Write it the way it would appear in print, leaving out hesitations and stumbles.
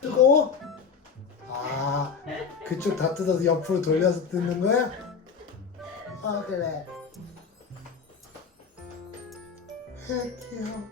뜨거워? 아, 그쪽 다 뜯어서 옆으로 돌려서 뜯는 거야? 그래. 귀여워.